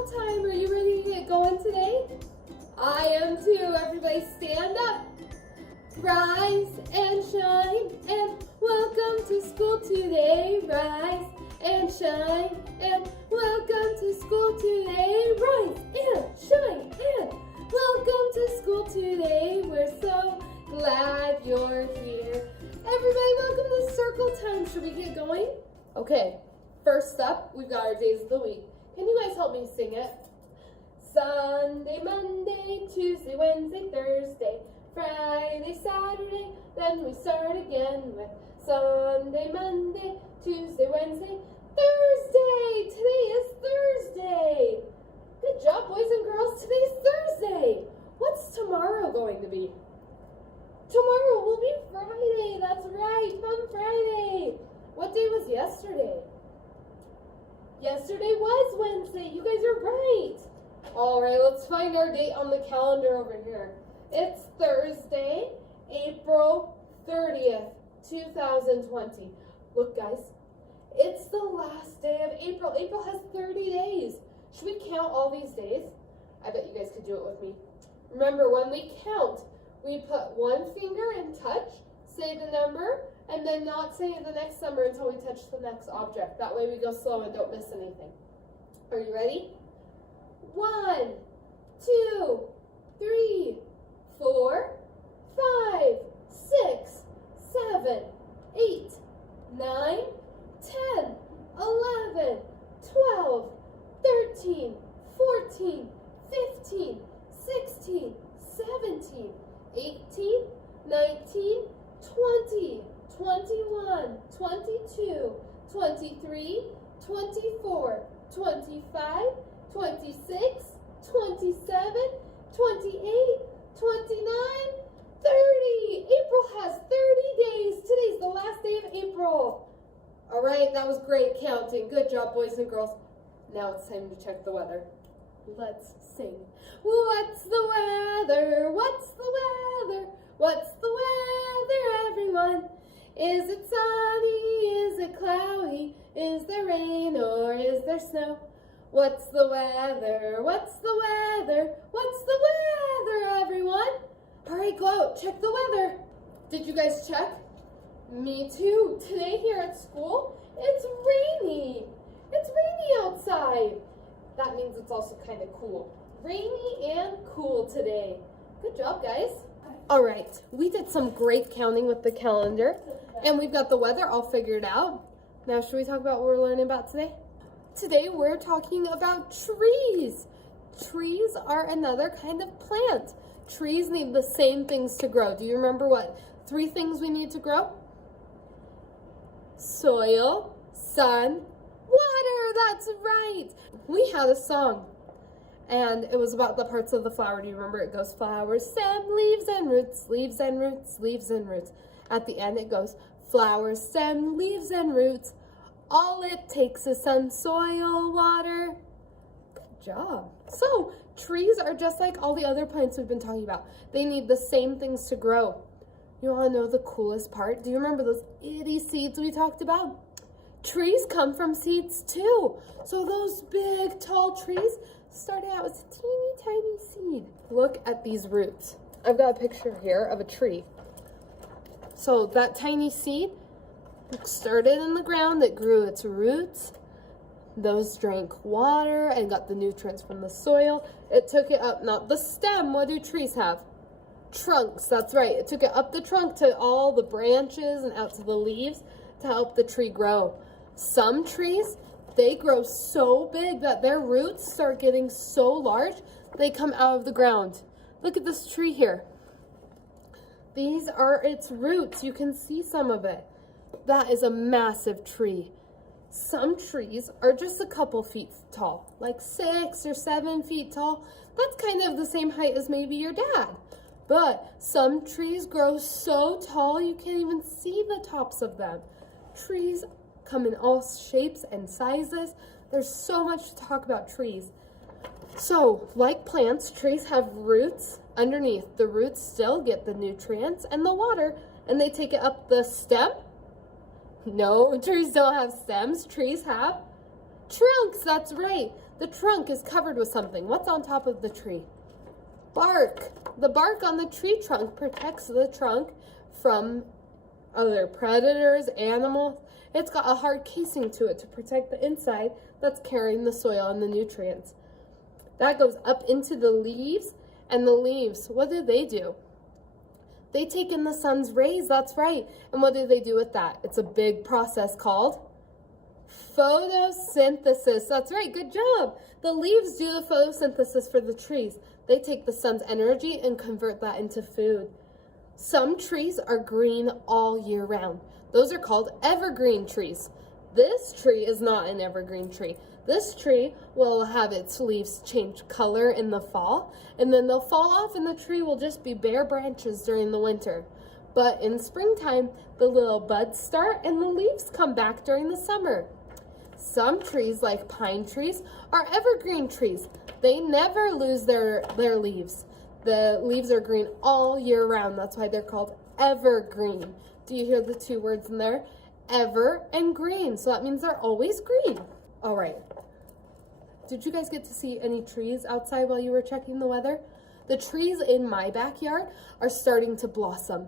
circle time. Are you ready to get going today? I am too. Everybody stand up. Rise and shine and welcome to school today. Rise and shine and welcome to school today. Rise and shine and welcome to school today. We're so glad you're here. Everybody, welcome to circle time. Should we get going? Okay, first up, we've got our days of the week. Can you guys help me sing it? Sunday, Monday, Tuesday, Wednesday, Thursday, Friday, Saturday, then we start again with Sunday, Monday, Tuesday, Wednesday, Thursday. Today is Thursday. Good job, boys and girls. Today's Thursday. What's tomorrow going to be? Tomorrow will be Friday. That's right, Fun Friday. What day was yesterday? Yesterday was Wednesday. You guys are right. All right, let's find our date on the calendar over here. It's Thursday, April 30th, 2020. Look, guys, it's the last day of April. April has 30 days. Should we count all these days? I bet you guys could do it with me. Remember, when we count, we put one finger and touch, say the number, and then not say the next number until we touch the next object. That way we go slow and don't miss anything. Are you ready? 1, 2, 3, 4, 5, 6, 7, 8, 9, 10, 11, 12, 13, 14, 15, 16, 17, 18, 19, 20, 21, 22, 23, 24, 25, 26, 27, 28, 29, 30. April has 30 days. Today's the last day of April. All right, that was great counting. Good job, boys and girls. Now it's time to check the weather. Let's sing. What's the weather? What's the weather? What's the weather, everyone? Is it sunny? Is it cloudy? Is there rain or is there snow? What's the weather? What's the weather? What's the weather, everyone? All right, go out, check the weather. Did you guys check? Me too. Today here at school, it's rainy. It's rainy outside. That means it's also kind of cool. Rainy and cool today. Good job, guys. All right, we did some great counting with the calendar, and we've got the weather all figured out. Now, should we talk about what we're learning about today? Today, we're talking about trees. Trees are another kind of plant. Trees need the same things to grow. Do you remember what 3 things we need to grow? Soil, sun, water. That's right. We had a song, and it was about the parts of the flower. Do you remember? It goes flowers, stem, leaves and roots, leaves and roots, leaves and roots. At the end, it goes flowers, stem, leaves and roots. All it takes is sun, soil, water. Good job. So, trees are just like all the other plants we've been talking about. They need the same things to grow. You want to know the coolest part? Do you remember those itty seeds we talked about? Trees come from seeds too. So those big, tall trees started out as a teeny, tiny seed. Look at these roots. I've got a picture here of a tree. So that tiny seed started in the ground. It grew its roots. Those drank water and got the nutrients from the soil. It took it up, not the stem. What do trees have? Trunks, that's right. It took it up the trunk to all the branches and out to the leaves to help the tree grow. Some trees, they grow so big that their roots start getting so large, they come out of the ground. Look at this tree here. These are its roots. You can see some of it. That is a massive tree. Some trees are just a couple feet tall, like 6 or 7 feet tall. That's kind of the same height as maybe your dad. But some trees grow so tall you can't even see the tops of them. Trees come in all shapes and sizes. There's so much to talk about trees. So, like plants, trees have roots underneath. The roots still get the nutrients and the water, and they take it up the stem. No, trees don't have stems. Trees have Trunks, that's right. The trunk is covered with something. What's on top of the tree? Bark. The bark on the tree trunk protects the trunk from other predators, animals. It's got a hard casing to it to protect the inside that's carrying the soil and the nutrients. That goes up into the leaves, and the leaves, what do? They take in the sun's rays, that's right. And what do they do with that? It's a big process called photosynthesis. That's right, good job. The leaves do the photosynthesis for the trees. They take the sun's energy and convert that into food. Some trees are green all year round. Those are called evergreen trees. This tree is not an evergreen tree. This tree will have its leaves change color in the fall, and then they'll fall off and the tree will just be bare branches during the winter. But in springtime, the little buds start and the leaves come back during the summer. Some trees, like pine trees, are evergreen trees. They never lose their leaves. The leaves are green all year round. That's why they're called evergreen. Do you hear the two words in there? Ever and green. So that means they're always green. All right. Did you guys get to see any trees outside while you were checking the weather? The trees in my backyard are starting to blossom.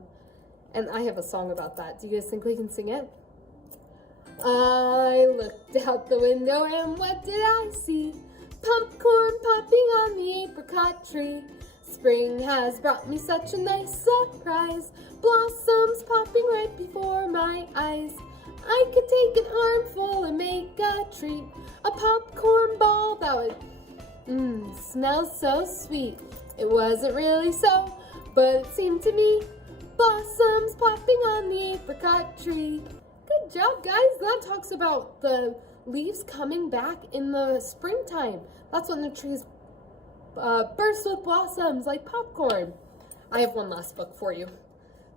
And I have a song about that. Do you guys think we can sing it? I looked out the window and what did I see? Popcorn popping on the apricot tree. Spring has brought me such a nice surprise. Blossoms popping right before my eyes. I could take an armful and make a treat. A popcorn ball that would smells so sweet. It wasn't really so, but it seemed to me. Blossoms popping on the apricot tree. Good job, guys. That talks about the leaves coming back in the springtime. That's when the trees burst with blossoms like popcorn. I have one last book for you.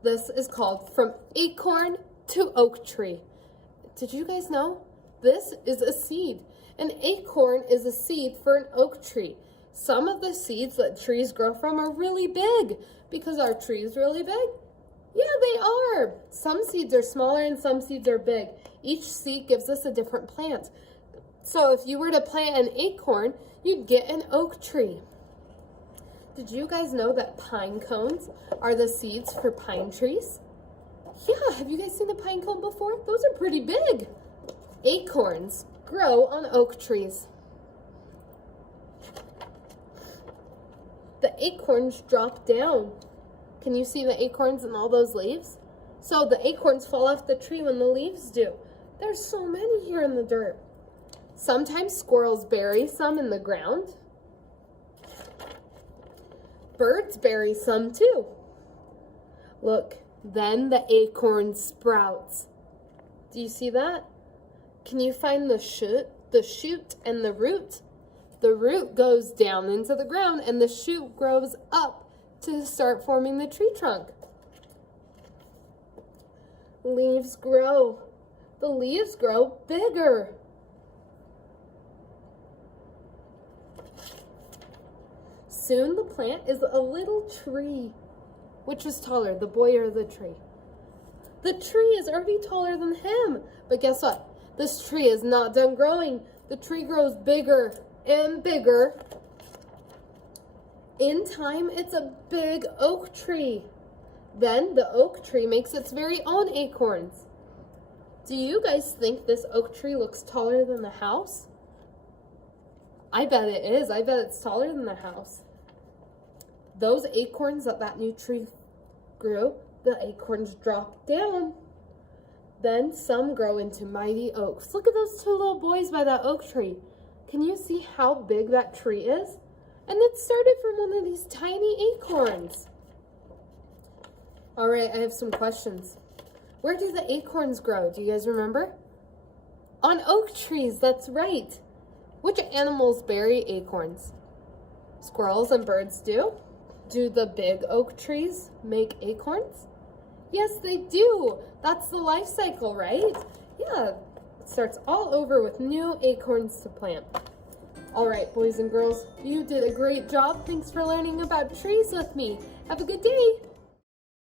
This is called From Acorn to Oak Tree. Did you guys know? This is a seed. An acorn is a seed for an oak tree. Some of the seeds that trees grow from are really big. Because our tree is really big? Yeah, they are. Some seeds are smaller and some seeds are big. Each seed gives us a different plant. So if you were to plant an acorn, you'd get an oak tree. Did you guys know that pine cones are the seeds for pine trees? Yeah, have you guys seen a pine cone before? Those are pretty big. Acorns grow on oak trees. The acorns drop down. Can you see the acorns in all those leaves? So the acorns fall off the tree when the leaves do. There's so many here in the dirt. Sometimes squirrels bury some in the ground. Birds bury some too. Look, then the acorn sprouts. Do you see that? Can you find the shoot and the root? The root goes down into the ground and the shoot grows up to start forming the tree trunk. Leaves grow. The leaves grow bigger. Soon the plant is a little tree. Which is taller, the boy or the tree? The tree is already taller than him. But guess what? This tree is not done growing. The tree grows bigger and bigger. In time, it's a big oak tree. Then the oak tree makes its very own acorns. Do you guys think this oak tree looks taller than the house? I bet it is. I bet it's taller than the house. Those acorns that new tree grew, the acorns drop down. Then some grow into mighty oaks. Look at those two little boys by that oak tree. Can you see how big that tree is? And it started from one of these tiny acorns. All right, I have some questions. Where do the acorns grow? Do you guys remember? On oak trees, that's right. Which animals bury acorns? Squirrels and birds do. Do the big oak trees make acorns? Yes, they do. That's the life cycle, right? Yeah, it starts all over with new acorns to plant. All right, boys and girls, you did a great job. Thanks for learning about trees with me. Have a good day.